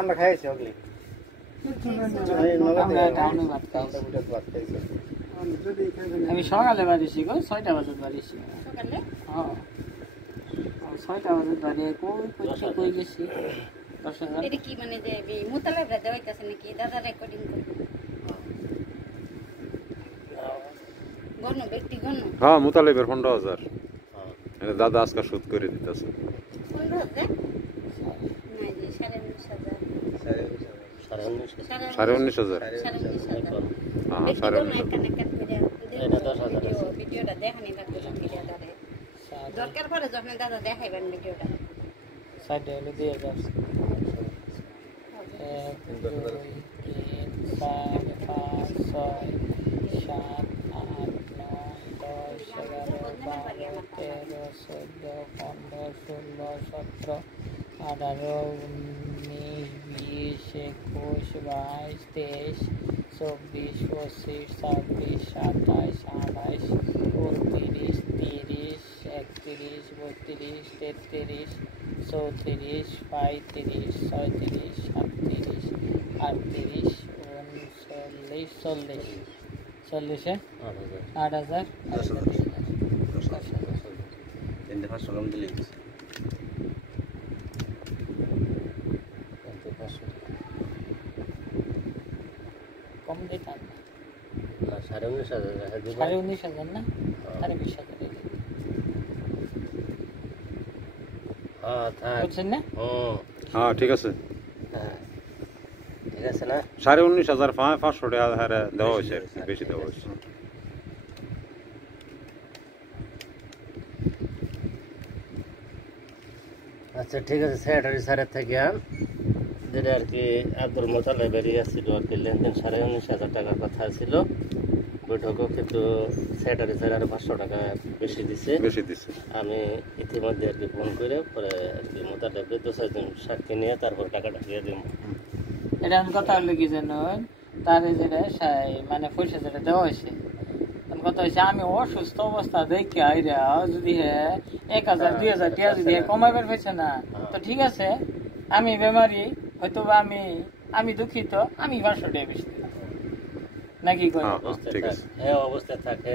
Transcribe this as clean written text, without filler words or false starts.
আমরা খাইছি আমি সকালে বাড়িছি গো 6টা বাজে বাড়িছি সকালে হ্যাঁ 6টা বাজে বাড়ি কই গেছি এটা কি মানে যে মুতালা দাদা হইতাছে নাকি দাদা রেকর্ডিং করবে গণ ব্যক্তি গণ হ্যাঁ মুতালিবের 15000 এটা দাদা আজকে শুট করে দিতেছে 15000 নাই যে 19500 ভিডিওটা দেখানি লাগবে দরকার পড়ে যখন দাদা দেখাইবেন ভিডিওটা সাইডে হলে দিয়ে যাস 1 2 3 4 5 6 7 8 9 10 11 12 13 14 15 16 17 18 19 20 21 22 23 24 25 26 27 28 29 30 31 32 33 34 35 36 37 38 39 40 8000 কম দিতাম না 19,000 না 20,000 বুঝছেন না হ্যাঁ ঠিক আছে ঠিক আছে না 19,500 টাকা হারে দেওয়া হয়েছে বেশি দেওয়া হয়েছে আচ্ছা ঠিক আছে সেক্রেটারি স্যারের থেকে যেটা আর কি আব্দুল মোতালেব বেরিয়ে আসছিল আর কি লেনদেন 19,500 টাকার কথা ছিল বৈঠকও কিন্তু সেক্রেটারি স্যার আর 500 টাকা বেশি দিছে আমি ইতিমধ্যে আর কি ফোন করে পরে আর কি মোতালেবকে 2-4 সাক্ষী নিয়ে তারপর টাকাটা দিয়ে দিব এটা কথা হলো কি জানো তারে যেটা মানে পয়সা যেটা দেওয়া হয়েছে কথা হয়েছে আমি অসুস্থ অবস্থা দেখে আইরা যদি 1,000 2,000 টাকা যদি কমাইবার পেয়েছে না তো ঠিক আছে আমি বেমারি হয়তো আমি দুঃখিত আমি 500 টাকা বেশি দিলাম নাকি অবস্থায় থাকে